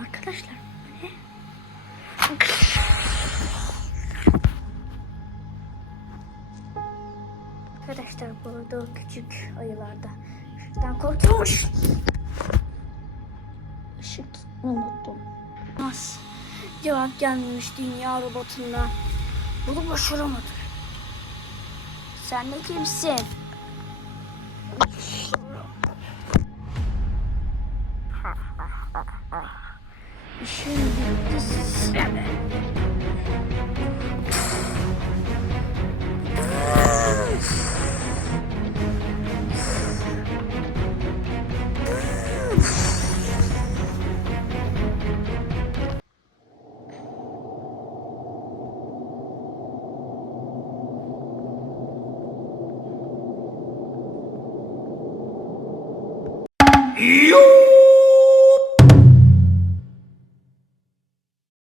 Arkadaşlar ne? Arkadaşlar bu arada o küçük ayılarda ışıktan korkuyormuş. Işık unuttum. Nasıl? Cevap gelmemiş dünya robotundan. Bunu başaramadı. Sen de kimsin? İşin bitti seni. Yo!